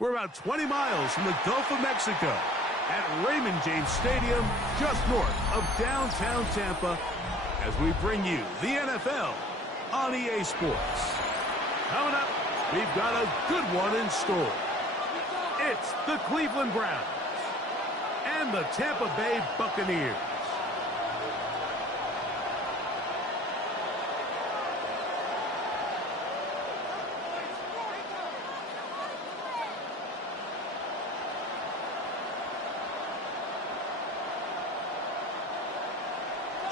We're about 20 miles from the Gulf of Mexico at Raymond James Stadium, just north of downtown Tampa, as we bring you the NFL on EA Sports. Coming up, we've got a good one in store. It's the Cleveland Browns and the Tampa Bay Buccaneers.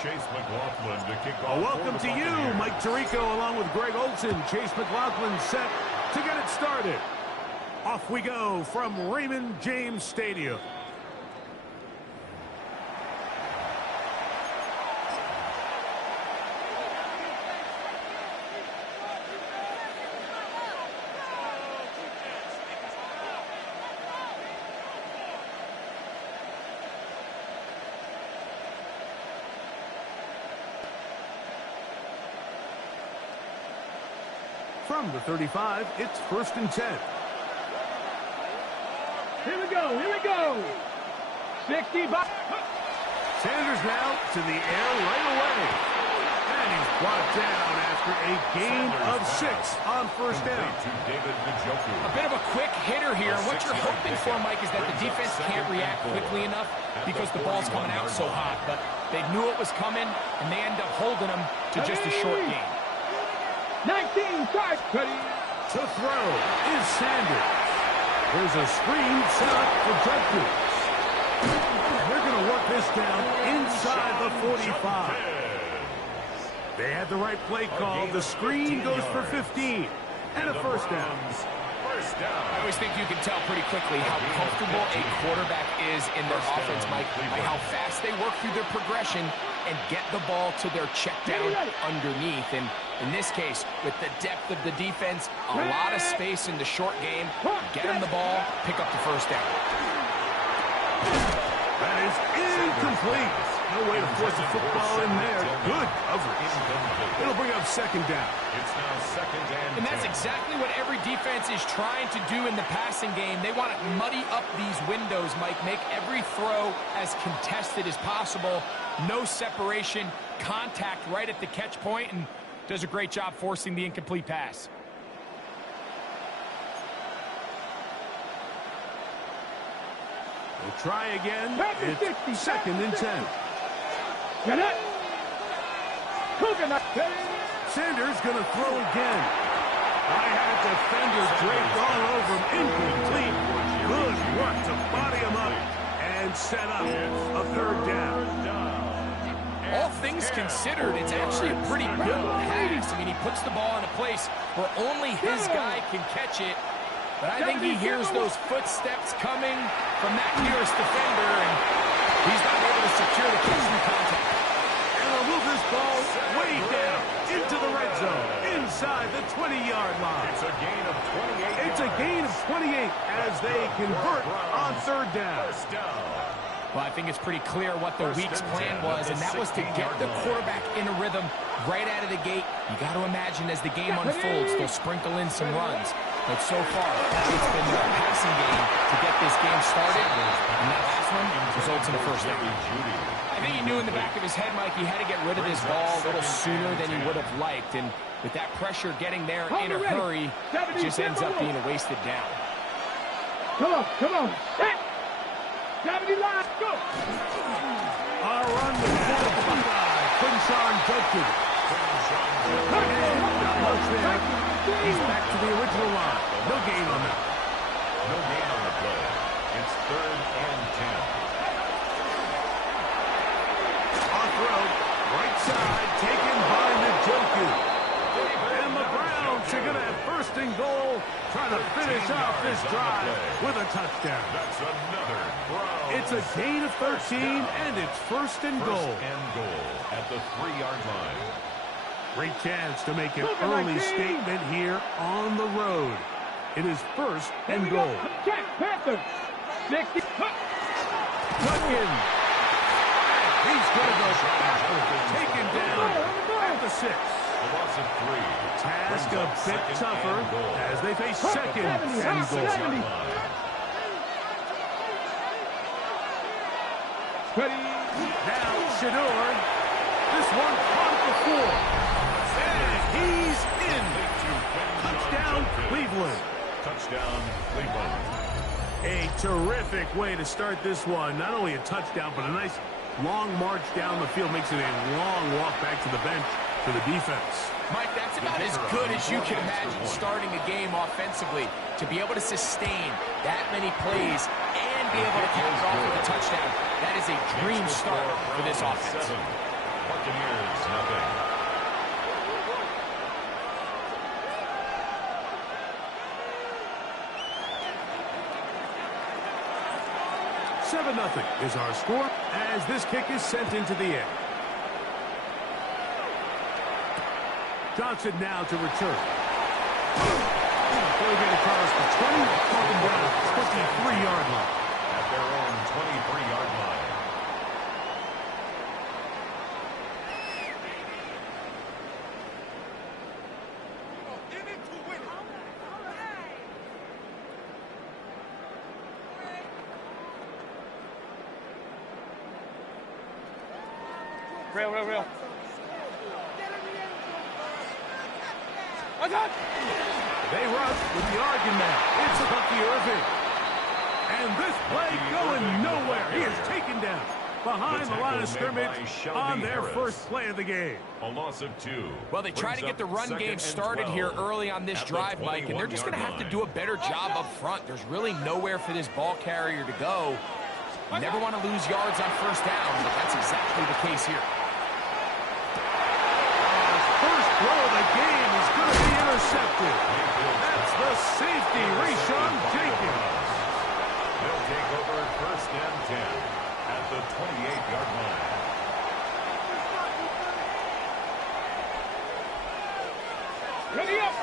Chase McLaughlin to kick off. Welcome to you, Mike Tirico, along with Greg Olson. Chase McLaughlin set to get it started. Off we go from Raymond James Stadium. From the 35, it's 1st and 10. Here we go. 60 by... Sanders now to the air right away. And he's brought down after a gain of 6 on 1st down. A bit of a quick hitter here. What you're hoping for, Mike, is that the defense can't react quickly enough because the ball's coming out so hot. But they knew it was coming, and they end up holding them to just a short gain. 19 starts. To throw is Sanders. There's a screen set up for Judkins. And they're going to work this down inside the 45. They had the right play call. The screen goes for 15. And a 1st down. I always think you can tell pretty quickly how comfortable a quarterback is in their offense, Mike, by how fast they work through their progression and get the ball to their check down underneath. And in this case, with the depth of the defense, a lot of space in the short game, get them the ball, pick up the 1st down. That is incomplete. No way to force the football in there. Good coverage. It'll bring up 2nd down. It's now 2nd and that's exactly what every defense is trying to do in the passing game. They want to muddy up these windows, Mike, make every throw as contested as possible. No separation, contact right at the catch point, and does a great job forcing the incomplete pass. We'll try again. It's 2nd and 10. Sanders going to throw again. I had a defender draped all over him. Incomplete. Good work to body him up and set up a 3rd down. All things considered, it's actually a pretty good pass. I mean, he puts the ball in a place where only his guy can catch it. But I think he hears those footsteps coming from that nearest defender, and he's not able to secure the catch through contact. And they'll move this ball way down into the red zone, inside the 20-yard line. It's a gain of 28. It's a gain of 28 as they convert on 3rd down. Well, I think it's pretty clear what the week's plan was, and that was to get the quarterback in a rhythm right out of the gate. You got to imagine as the game unfolds, they'll sprinkle in some runs. But so far, it's been their passing game to get this game started, and that last one results in a 1st down. I think he knew in the back of his head, Mike, he had to get rid of this ball a little sooner than he would have liked, and with that pressure getting there in a hurry, it just ends up being a wasted down. Come on. 70 line, go! A run to the head of the Buckeye. Quinshon Judkins. Not much there. He's back to the original line. No gain on that. No gain on the play. It's 3rd and 10. Off road, right side, taken by Njoku. And the Browns are going to have 1st and goal, trying to finish off this drive with a touchdown. That's another Browns. It's a gain of 13, and it's 1st and goal. 1st and goal at the 3-yard line. Great chance to make an early statement here on the road. It is 1st and goal. Check, Panther. 60. Judkins. He's going to go backwards, taken down at the 6. A loss of 3. Task a bit tougher as they face second and goal. 70. Ready. Now Shador. This one caught the floor. And he's in. Touchdown, Cleveland. Touchdown, Cleveland. A terrific way to start this one. Not only a touchdown, but a nice long march down the field. Makes it a long walk back to the bench for the defense. Mike, that's about as good as you can imagine starting a game offensively. To be able to sustain that many plays and be able to cap it off with a touchdown, that is a dream start for this offense. Buccaneers, nothing. Seven 0 is our score as this kick is sent into the air. Johnson now to return. They'll get across the 20, talking down 23-yard line. At their own 23-yard line. Real. They rush with the argument. It's Bucky Irving. And this play going nowhere. He is taken down behind the line of scrimmage on their first play of the game. A loss of 2. Well, they try to get the run game started here early on this drive, Mike, and they're just going to have to do a better job up front. There's really nowhere for this ball carrier to go. You never want to lose yards on first down, but that's exactly the case here. First throw of the game is going to be intercepted. That's the safety, Rashawn Jenkins. They'll take over first and 10 at the 28-yard line. Ready up.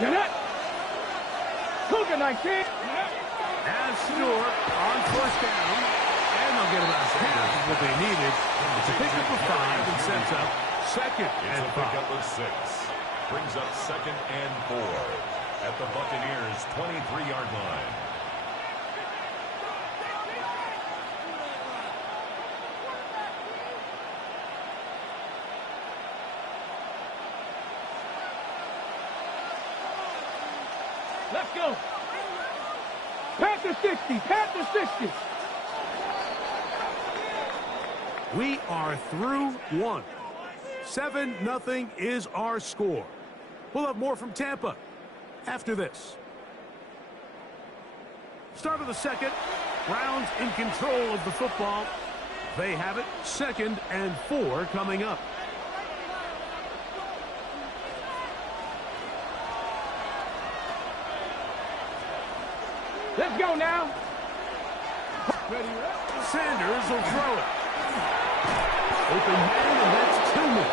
Get it. Cougar 19. As Stewart on first down. And they'll get about 10. This is what they needed. It's a pickup of 5 and sets up second It's and a 5. pickup of 6. Brings up second and 4 at the Buccaneers' 23-yard line. Let's go. Panther 60. Panther 60. We are through one. 7-0 is our score. We'll have more from Tampa after this. Start of the second. Browns in control of the football. They have it. 2nd and 4 coming up. Let's go now. Sanders will throw it. Open man, and that's Tillman.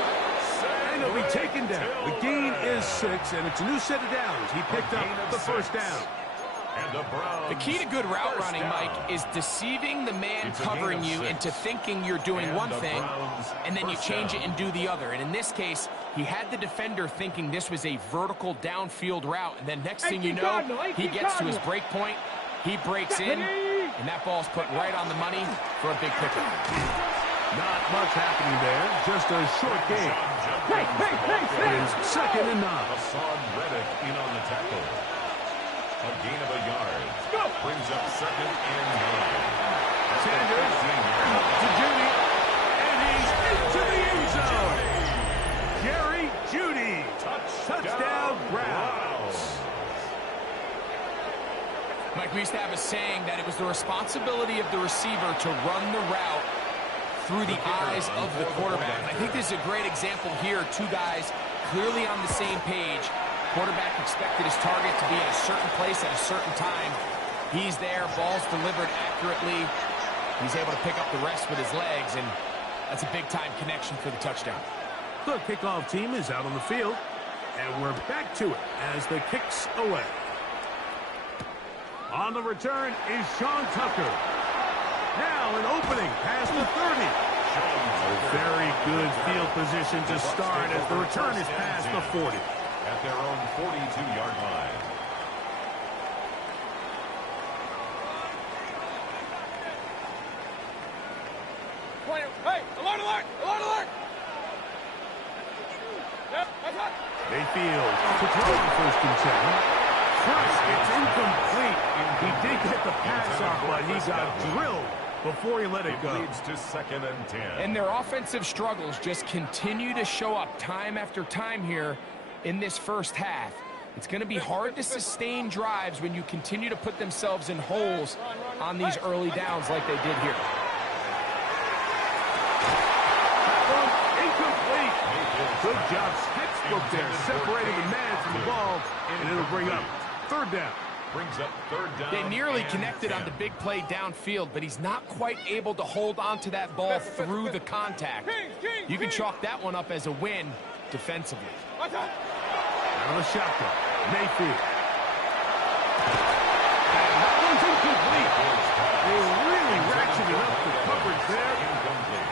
And he'll be taken down. The gain is 6, and it's a new set of downs. He picked up the first down. And the Browns. The key to good route running, Mike, is deceiving the man covering you into thinking you're doing one thing, and then you change it and do the other. And in this case, he had the defender thinking this was a vertical downfield route, and then next thing you know, he gets to his break point, he breaks in, and that ball's put right on the money for a big pickup. Not much happening there. Just a short game. It is 2nd and 9. Hassan Reddick in on the tackle. A gain of a yard. Brings up 2nd and 9. Sanders to Judy. And he's into the end zone. Jerry Judy. Touchdown Browns. Mike, we used to have a saying that it was the responsibility of the receiver to run the route through the eyes of the quarterback. And I think this is a great example here. Two guys clearly on the same page. Quarterback expected his target to be at a certain place at a certain time. He's there, ball's delivered accurately. He's able to pick up the rest with his legs, and that's a big-time connection for the touchdown. The kickoff team is out on the field, and we're back to it as the kick's away. On the return is Sean Tucker. Now an opening past the 30. Very good field position to start as the return is past the 40. At their own 42-yard line. Hey, alert, alert, alert, alert! Yep, that's hot. Mayfield to throw on 1st and 10. First, it's incomplete. He did get the pass off, but he got drilled before he let it go. Leads to 2nd and 10. And their offensive struggles just continue to show up time after time here in this first half. It's going to be hard to sustain drives when you continue to put themselves in holes on these early downs like they did here. Incomplete. Good job, textbook there, separating the man from the ball, and it'll bring up 3rd down. Brings up 3rd down. They nearly connected on the big play downfield, but he's not quite able to hold on to that ball through the contact. You can chalk that one up as a win defensively. Out of the shotgun, Mayfield. And that one's incomplete. They really ratcheted up the coverage there,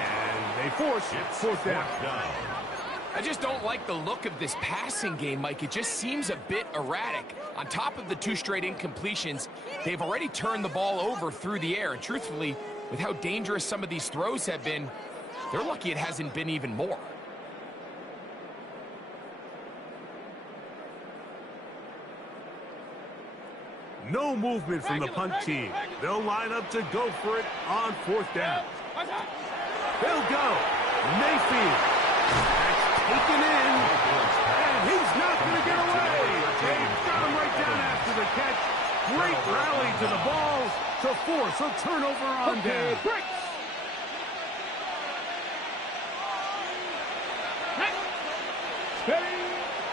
and they force 4th down. I just don't like the look of this passing game, Mike. It just seems a bit erratic. On top of the 2 straight incompletions, they've already turned the ball over through the air. And truthfully, with how dangerous some of these throws have been, they're lucky it hasn't been even more. No movement from the punt team. They'll line up to go for it on 4th down. They'll go. Mayfield. That's taken in. And he's not going to get away. They've got him right down after the catch. Great rally to the ball to force a turnover on down.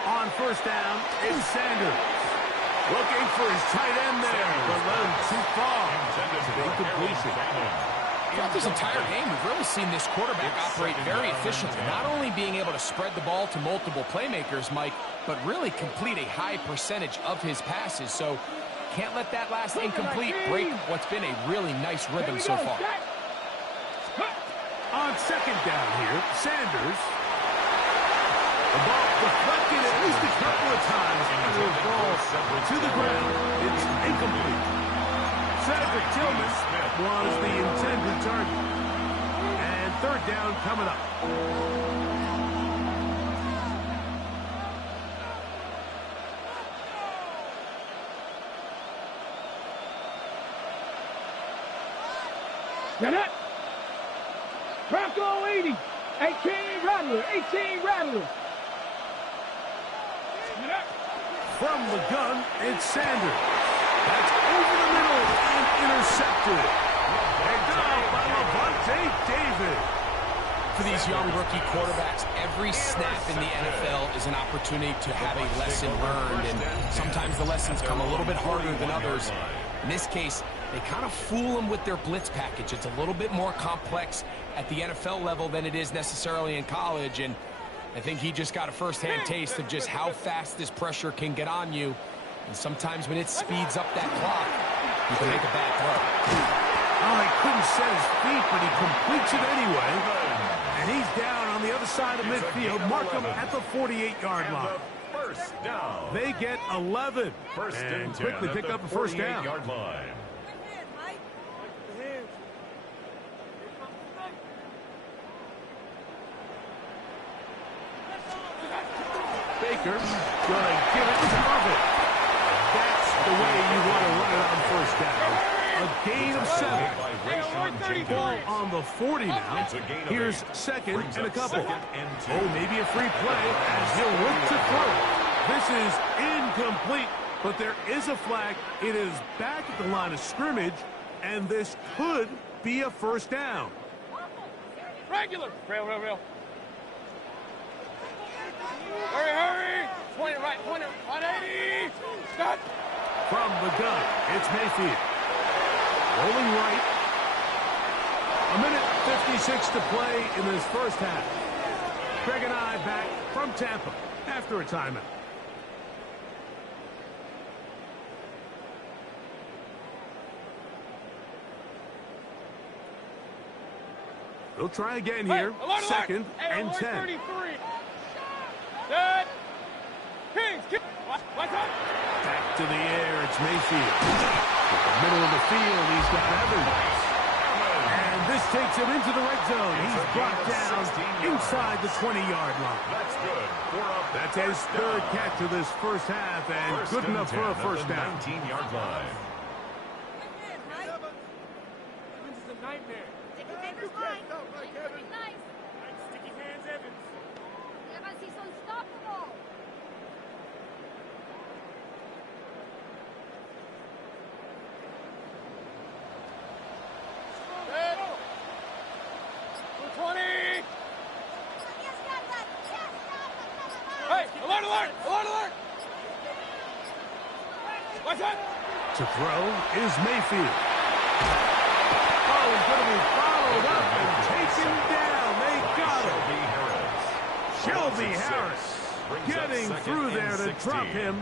On 1st down, it's Sanders. Looking for his tight end there, but let him too far. Incompletion. Throughout this entire game, we've really seen this quarterback operate very efficiently, not only being able to spread the ball to multiple playmakers, Mike, but really complete a high percentage of his passes. So can't let that last incomplete break what's been a really nice rhythm so far. On 2nd down here, Sanders. The ball deflected at least a couple of times, and it will fall to the ground. It's incomplete. Cedric Tillman was the intended target. And 3rd down coming up. Get it! Bronco 80. 18 Rattler. 18 Rattler. From the gun, it's Sanders. That's over the middle and intercepted. Picked up by Levante David. For these young rookie quarterbacks, every snap in the NFL is an opportunity to have a lesson learned, and sometimes the lessons come a little bit harder than others. In this case, they kind of fool them with their blitz package. It's a little bit more complex at the NFL level than it is necessarily in college, and I think he just got a first-hand taste of just how fast this pressure can get on you. And sometimes when it speeds up that clock, you can make a bad throw. Oh, he couldn't set his feet, but he completes it anyway. And he's down on the other side of midfield. Mark him at the 48-yard line. 1st down. They get 11. And quickly pick up a 1st down. Line. Baker going to give it to Marvin. That's the way you want to run it on 1st down. A gain of 7. Ball on the 40 now. Here's 2nd and a couple. Oh, maybe a free play as he'll look to throw. This is incomplete, but there is a flag. It is back at the line of scrimmage, and this could be a 1st down. Regular. Real. Hurry. 20 right, 20, 180. Stop. From the gun, it's Mayfield. Rolling right. 1:56 to play in this first half. Craig and I back from Tampa after a timeout. They'll try again here. Second and 10. 33. Set. Kings. Back to the air. It's Mayfield. In the middle of the field, he's got Evans. And this takes him into the red zone. He's brought down inside the 20-yard line. That's good. That's his third catch of this first half, and good enough for a first down. 19-yard line. This is a nightmare. Sticky hands, Evans. Evans, he's unstoppable. Set. 20. Hey, alert, alert, alert, alert. What's that? To throw is Mayfield. Oh, he's going to be followed up and taken down. They got him. Shelby Harris getting through there to drop him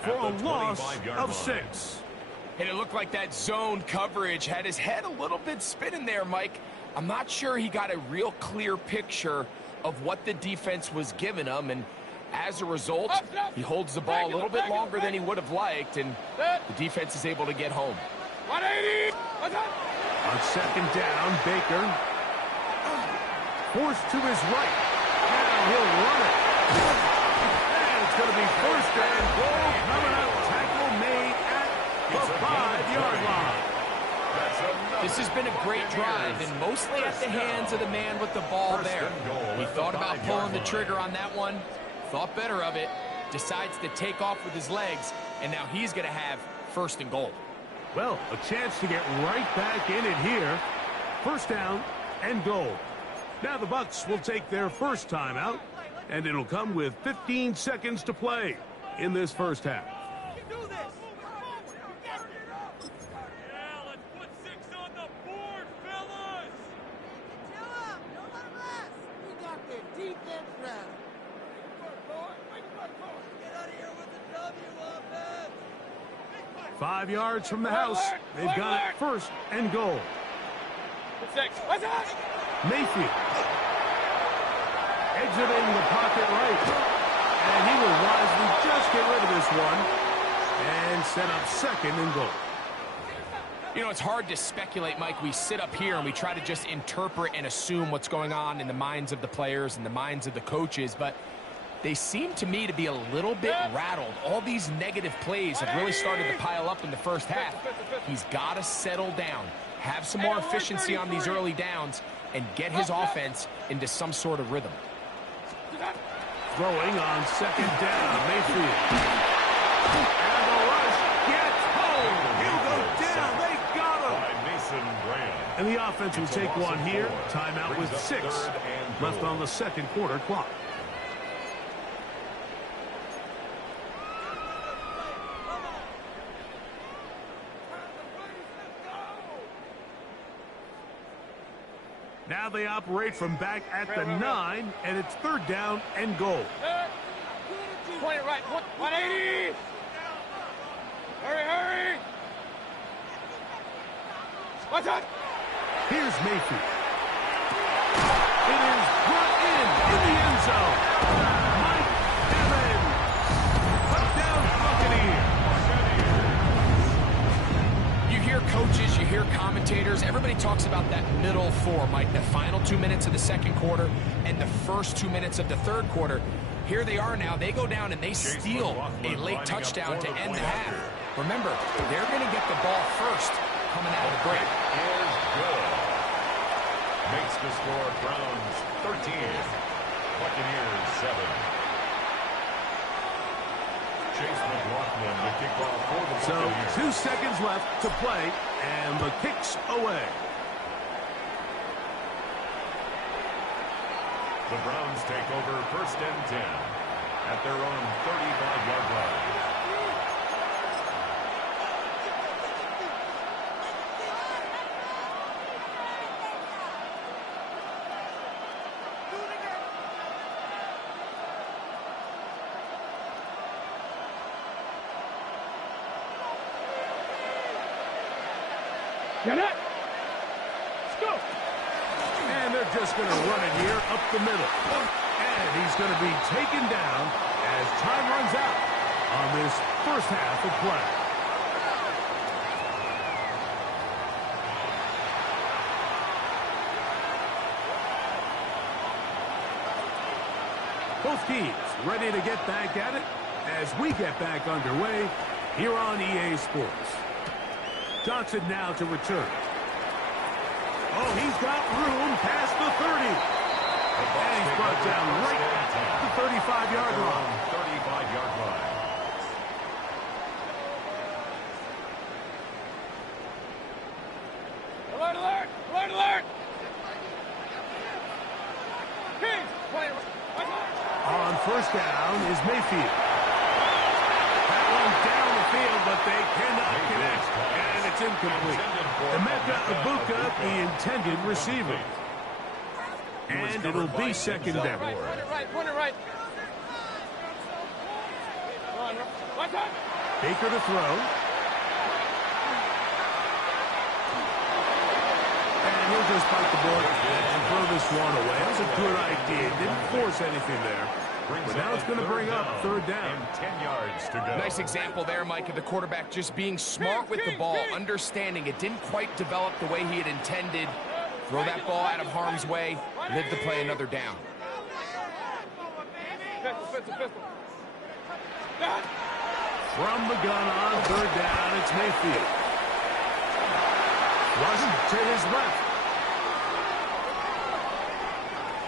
for a loss of 6. And it looked like that zone coverage had his head a little bit spinning there, Mike. I'm not sure he got a real clear picture of what the defense was giving him, and as a result, he holds the ball a little bit longer than he would have liked, and the defense is able to get home. 180. On second down, Baker forced to his right. Now he'll run it. And it's going to be first and goal coming up. Tackle made at the 5-yard line. This has been a great drive, and mostly at the hands of the man with the ball there. He thought about pulling the trigger on that one, thought better of it, decides to take off with his legs, and now he's going to have first and goal. Well, a chance to get right back in it here. First down and goal. Now the Bucs will take their first timeout, and it'll come with 15 seconds to play in this first half. Defense 5 yards from the house. They've got it first and goal. Mayfield exiting the pocket right. And he will wisely just get rid of this one and set up second and goal. You know, it's hard to speculate, Mike. We sit up here and we try to just interpret and assume what's going on in the minds of the players and the minds of the coaches, but they seem to me to be a little bit rattled. All these negative plays have really started to pile up in the first half. He's got to settle down, have some more efficiency on these early downs, and get his offense into some sort of rhythm. Throwing on second down, Mayfield. And the rush gets home. He'll go down. They got him. And the offense will take one here. Timeout with 6 left on the second quarter clock. Now they operate from back at the 9, and it's third down and goal. Point it right. 180. Hurry, hurry. What's that? Here's Mayfield. It is brought in the end zone. Mike Evans. Touchdown Buccaneers. You hear coaches, you hear commentators, everybody talks about that middle four, Mike, the final 2 minutes of the second quarter and the first 2 minutes of the third quarter. Here they are now. They go down and they steal a late touchdown to end the half. Remember, they're going to get the ball first coming out of the break. Is good. Makes the score Browns 13, Buccaneers 7. Chase McLaughlin, the kickoff for the Buccaneers. So 2 seconds left to play, and the kick's away. The Browns take over first and 10 at their own 35-yard line. Get it. Let's go. And they're just going to run it here up the middle. And he's going to be taken down as time runs out on this first half of play. Both teams ready to get back at it as we get back underway here on EA Sports. Johnson now to return. Oh, he's got room past the 30. And he's brought down right at the 35-yard line. 35-yard line. Alert, alert! Alert, alert! Kings, play. On first down is Mayfield. That one down the field, but they cannot connect. And it's incomplete. Emeka Ibuka, the intended receiver. And it'll be second down. Point it right. Run. Baker to throw. And he'll just bite the board and throw this one away. That was a good idea. Didn't force anything there. But now it's going to bring up third down. And 10 yards to go. Nice example there, Mike, of the quarterback just being smart with the ball, understanding it didn't quite develop the way he had intended. Throw that ball out of harm's way, live to play another down. Pistol. From the gun on third down, it's Mayfield. Rush to his left.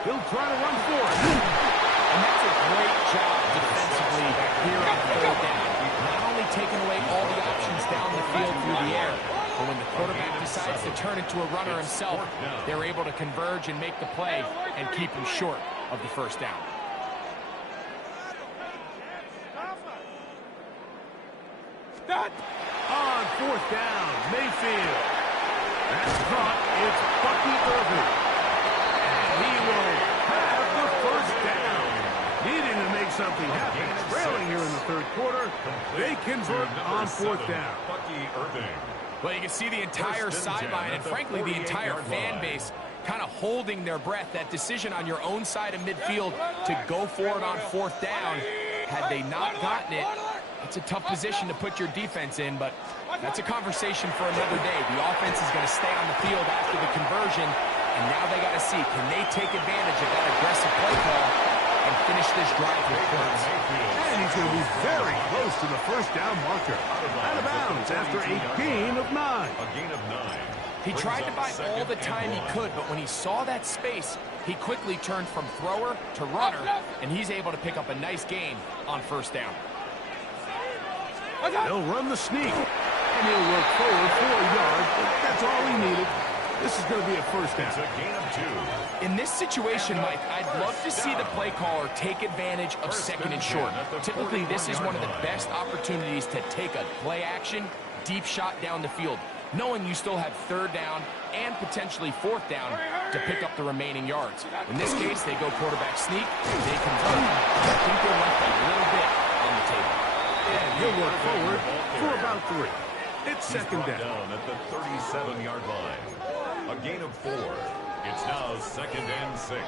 He'll try to run for it. And that's a great job defensively here on third down. Not only taking away all the options down the field through the air, but when the quarterback decides to turn into a runner himself, they're able to converge and make the play and keep him short of the first down. On fourth down, Mayfield. That's caught. It's Bucky Irving. And he will have the first down. Needing to make something happen. Trailing here in the third quarter. They convert on fourth down. Bucky Irving. Well, you can see the entire sideline and, frankly, the entire fan base kind of holding their breath. That decision on your own side of midfield to go for it on fourth down, had they not gotten it, it's a tough position to put your defense in, but that's a conversation for another day. The offense is going to stay on the field after the conversion, and now they got to see, can they take advantage of that aggressive play call and finish this drive with points? And he's going to be very close to the first down marker. Out of bounds after a gain of 9. A gain of 9. He tried to buy all the time he could, but when he saw that space, he quickly turned from thrower to runner, and he's able to pick up a nice gain on first down. They'll run the sneak, and he'll work forward 4 yards. That's all he needed. This is going to be a first down. It's a gain of 2. In this situation, Mike, I'd love to see the play caller take advantage of second and short. Typically, this is one of the best opportunities to take a play action, deep shot down the field, knowing you still have third down and potentially fourth down to pick up the remaining yards. In this case, they go quarterback sneak, they convert. I think they're left a little bit on the table. And he'll work forward for about 3. It's second down. At the 37-yard line. A gain of 4. It's now second and 6.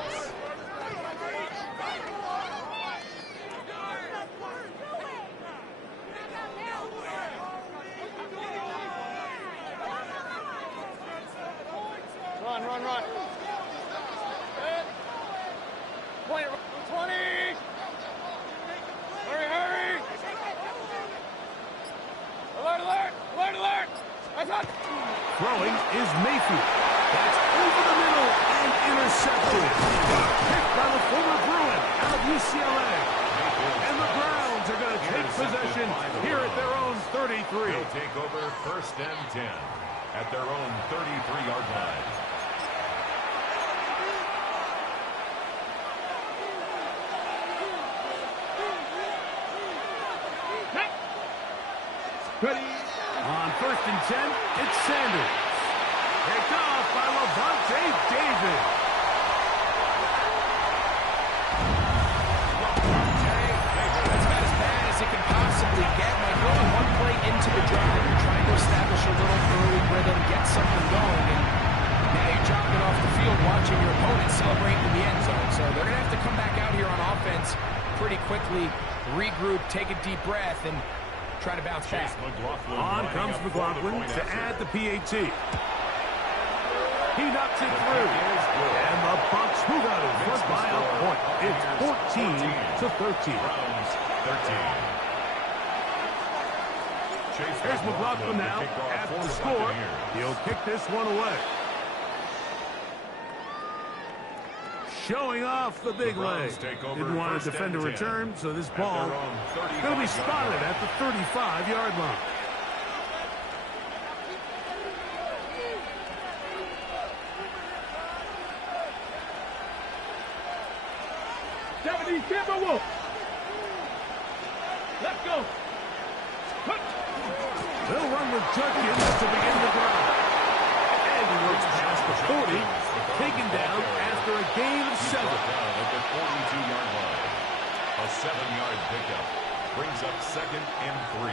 Run. 20. Hurry. Alert. Throwing is Mayfield. That's over the middle and intercepted. Picked by the former Bruin out of UCLA. And the Browns are going to take possession here at their own 33. They'll take over first and 10 at their own 33-yard line. Ready. On first and 10, it's Sanders. Picked off by Levante David. That's about as bad as it can possibly get. Like going one play into the drive, you're trying to establish a little early rhythm, get something going, and now you're jogging off the field watching your opponent quickly regroup, take a deep breath, and try to bounce back. On comes McLaughlin to add the PAT. He knocks it through. And the Bucks move out in front by a point. It's 14-13. Here's McLaughlin now after the score. He'll kick this one away. Showing off the big leg. Didn't want to defend a return, so this ball will be spotted at the 35-yard line. Timberwolves. Let's go. They'll run with Judkins to begin the drive. And he works past the 40, taken down after a gain of 7. At the 42-yard line. A 7-yard pickup brings up 2nd and 3.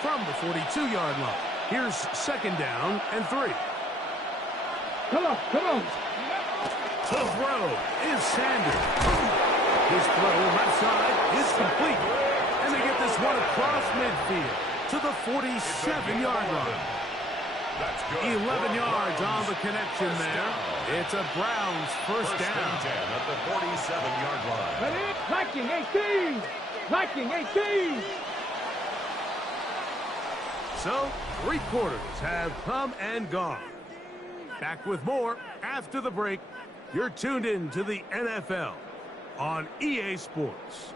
From the 42-yard line, here's 2nd down and 3. Come on, come on. The throw is Sanders. His throw left side is complete. And they get this one across midfield to the 47-yard line. 11 yards on the connection there. It's a Browns first down. At the 47-yard line. Liking 18. Liking 18. So, 3 quarters have come and gone. Back with more after the break. You're tuned in to the NFL on EA Sports.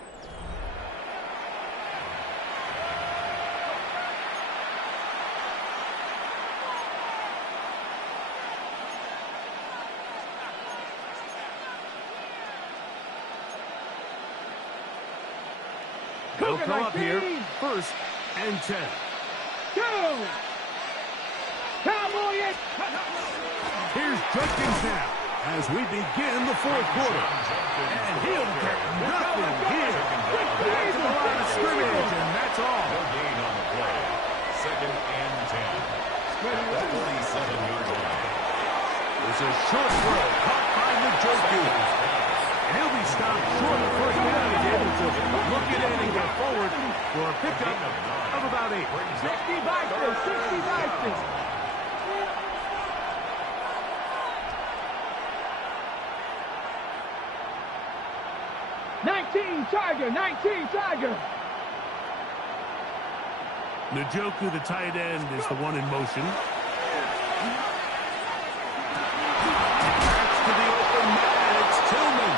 They'll come up here, 1st and 10. Go! Cowboy! Here's Judkins now as we begin the 4th quarter. And he'll get nothing here. Back to the line of scrimmage, and that's all. No gain on the play. 2nd and 10. At the 47-yard line. There's a short throw caught by Njoku. And he'll be stopped short of 1st down. He's able to look it in and get forward for a pickup of about 8. 60 Vikings, 60 Vikings. 19 Tiger, 19 Tiger. Njoku, the tight end, is the one in motion. Back to the open man. It's Tillman.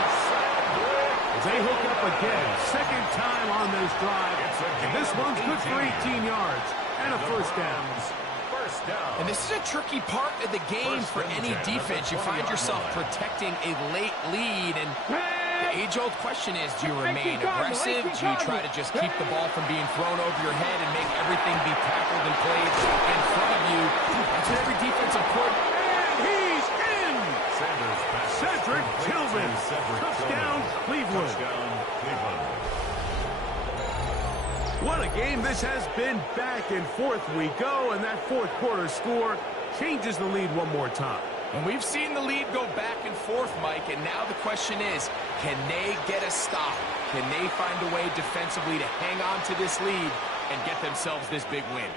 As they hook up again. 2nd time on this drive. And this one's good for 18 yards and a 1st down. And this is a tricky part of the game for any defense. You find yourself protecting a late lead, and the age-old question is, do you remain aggressive? Do you try to just keep the ball from being thrown over your head and make everything be tackled and played in front of you? That's what every defensive court. And he's in! Cedric Tillman. Touchdown, Cleveland. What a game this has been. Back and forth we go, and that 4th quarter score changes the lead one more time. And we've seen the lead go back and forth, Mike, and now the question is, can they get a stop? Can they find a way defensively to hang on to this lead and get themselves this big win?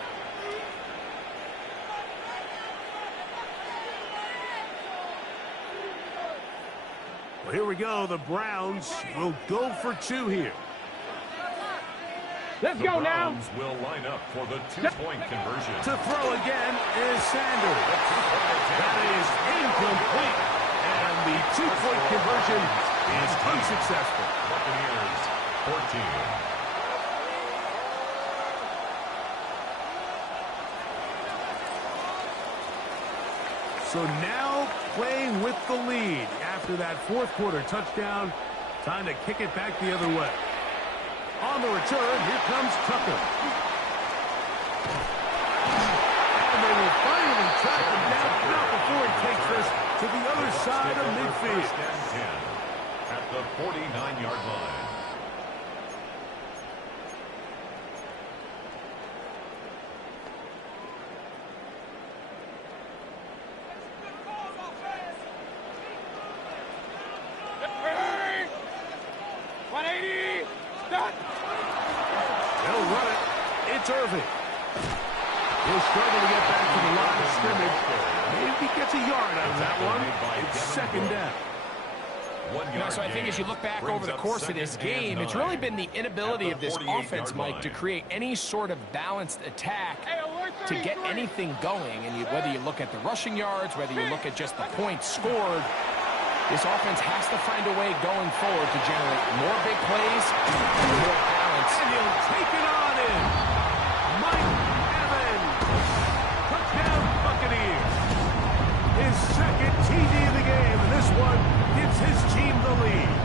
Well, here we go. The Browns will go for 2 here. Let's go now. The Browns will line up for the 2-point conversion. To throw again is Sanders. That is incomplete. And the 2-point conversion is unsuccessful. Buccaneers, 14. So now playing with the lead after that 4th quarter touchdown. Time to kick it back the other way. On the return, here comes Tucker. And they will finally track him down, not before he takes this to the other side of midfield. 1st and 10 at the 49-yard line. it's Irving. He'll struggle to get back to the line of scrimmage. Maybe he gets a yard out of that one. It's second down. So I think as you look back over the course of this game, it's really been the inability of this offense, Mike, to create any sort of balanced attack to get anything going. And whether you look at the rushing yards, whether you look at just the points scored, this offense has to find a way going forward to generate more big plays and more balance. And he'll take it on in. Mike Evans. Touchdown Buccaneers. His second TD of the game, and this one gives his team the lead.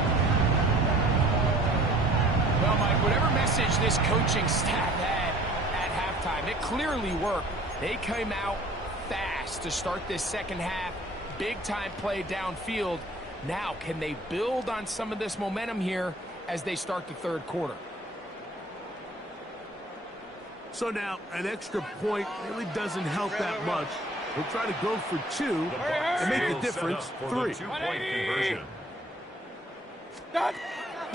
Well, Mike, whatever message this coaching staff had at halftime, it clearly worked. They came out fast to start this second half. Big-time play downfield. Now, can they build on some of this momentum here as they start the third quarter? So now, an extra point really doesn't help that much. We'll try to go for two and make the difference three. Two-point conversion.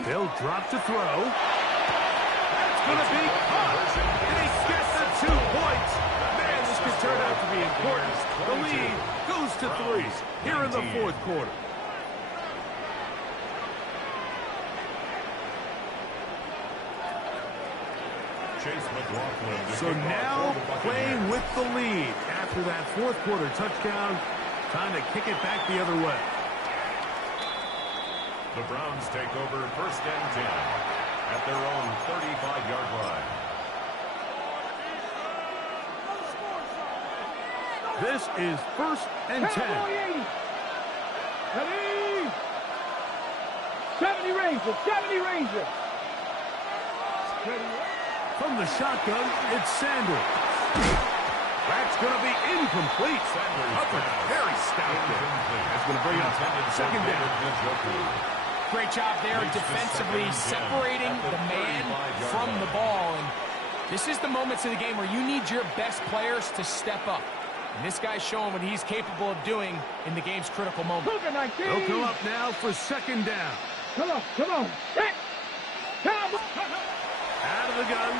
They'll drop to throw. That's going to be caught. And he gets the 2 points. Man, this could turn out to be important. The lead goes to 3 here in the fourth quarter. So now playing with the lead after that fourth quarter touchdown. Time to kick it back the other way. The Browns take over first and 10 at their own 35-yard line. This is first and 10. 70 Rangers, 70 Rangers. From the shotgun, it's Sanders. That's going to be incomplete. Hubbard, very stout there. That's going to bring up second down. Great job there defensively, separating the man from the ball. And this is the moments of the game where you need your best players to step up. And this guy's showing what he's capable of doing in the game's critical moment. They'll come up now for second down. Come on, come on. Out of the gun,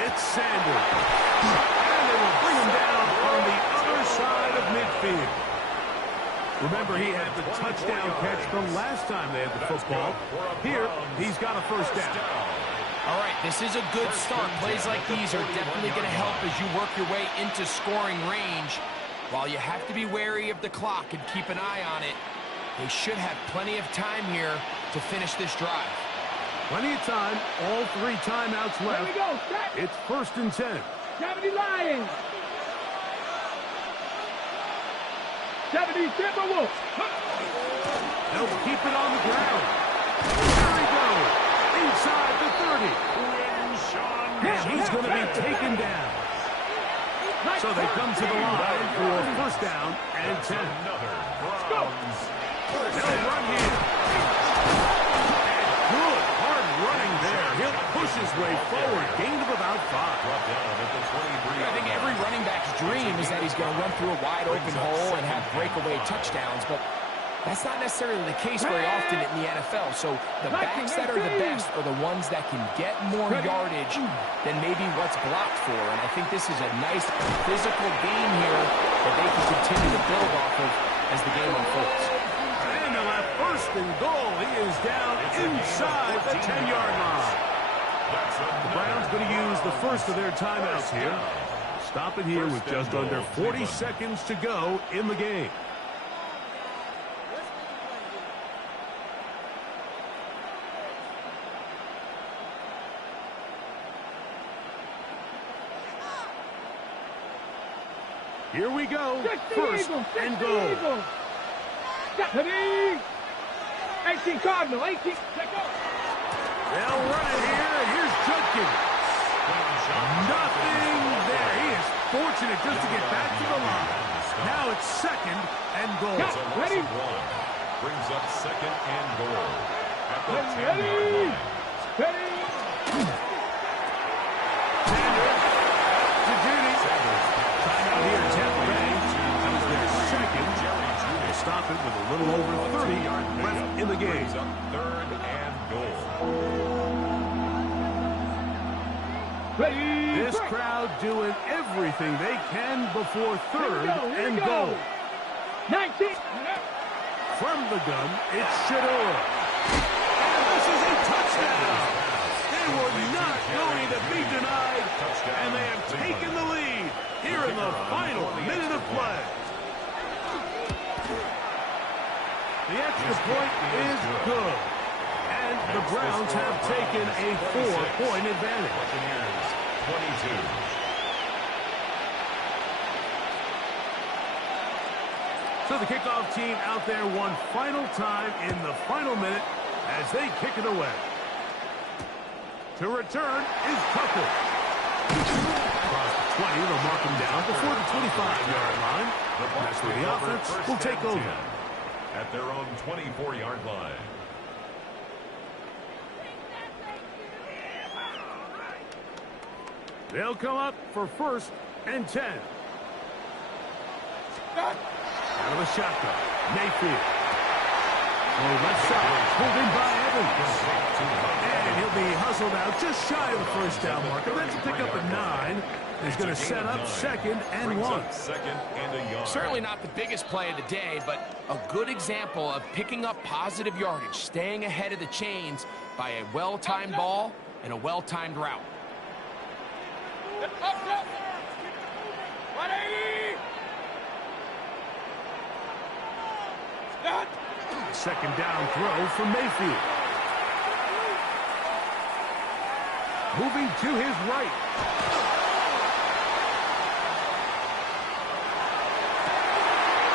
it's Sanders. And they will bring him down on the other side of midfield. Remember, he had the touchdown catch the last time they had the football. Here, he's got a first down. All right, this is a good start. Plays like these are definitely going to help as you work your way into scoring range. While you have to be wary of the clock and keep an eye on it, they should have plenty of time here to finish this drive. Plenty of time. All 3 timeouts left. Here we go. It's first and 10. 70 Lions. 70 Timberwolves. They'll keep it on the ground. There he goes. Inside the 30. And he's going to be taken down. So they come to the line for first down and 10. They'll run here. Good hard running there. He'll push his way forward. Gain of about 5. I think every running back's dream is that he's going to run through a wide open hole and have breakaway touchdowns, but that's not necessarily the case very often in the NFL. So the backs that are the best are the ones that can get more yardage than maybe what's blocked for. And I think this is a nice physical game here that they can continue to build off of as the game unfolds. And on that first and goal, he is down inside the 10-yard line. The Browns going to use the first of their timeouts here. Stop it here with just under 40 seconds to go in the game. Here we go. First and goal. 18 Cardinal, 18. They'll run it here. Here's Judkins. Nothing there. He is fortunate just to get back to the line. Now it's second and goal. Ready? Brings up second and goal at the 10-yard line. Ready? Sanders to Judy. Timeout here, Tampa Bay. That was their second. They stop it with a little over 30 left in the game. Third and goal. Ready, This break. crowd doing everything they can before third and goal. 19. From the gun, it's Shador. And this is a touchdown. They were not going to be denied, and they have taken the lead here in the final minute of play. The extra point is good, and the Browns have taken a 4-point advantage. Buccaneers, 22. So the kickoff team out there one final time in the final minute as they kick it away. To return is Tucker. Across the 20, they'll mark him down before the 25-yard line. That's where the offense will take over. At their own 24-yard line. They'll come up for 1st and 10. Out of the shotgun, Mayfield. Left side, pulled in by Evans. And he'll be hustled out just shy of the first down marker. That's a pickup at 9. He's going to set up 2nd and 1. Second and a yard. Certainly not the biggest play of the day, but a good example of picking up positive yardage, staying ahead of the chains by a well-timed ball and a well-timed route. 180. Second down throw from Mayfield. Moving to his right.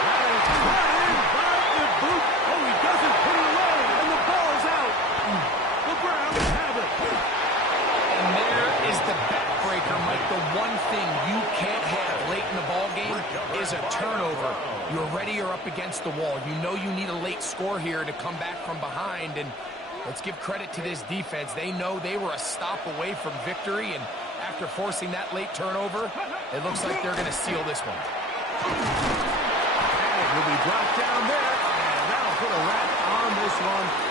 That is caught in by the boot. Oh, he doesn't put it away, and the ball is out. The Browns have it. And there is the backbreaker, Mike. The one thing you can't have late in the ball game is a turnover. You're ready, you're up against the wall. You know you need a late score here to come back from behind, and let's give credit to this defense. They know they were a stop away from victory, and after forcing that late turnover, it looks like they're going to seal this one. And he'll be brought down there, and that'll put a wrap on this one.